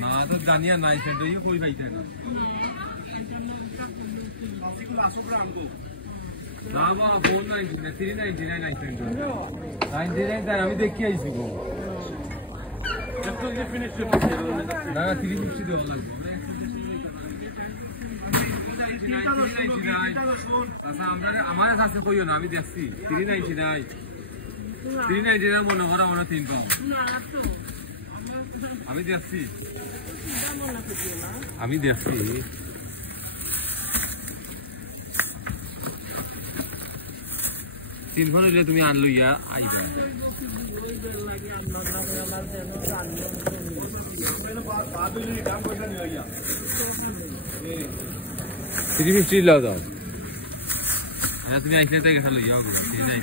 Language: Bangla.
না তো জানিয়া নাই সেন্টো ই কই পাইতে না না বা ফোন নাই 399 নাই সেন্টো 99 তার আমি দেখি আইছি গো একদম ফিনিশ না 350 দেওয়া লাগবে আচ্ছা আমার কাছে কইও না আমি দেখছি 399 মনে করা মনে 3 পাও আমি দেখছি তিন ঘর হইলে তুমি আনলো ইয়া আইবা 350 লাও দাও আরে তুমি আইসলে তাই গেছালো ইয়া গো ঠিক আছে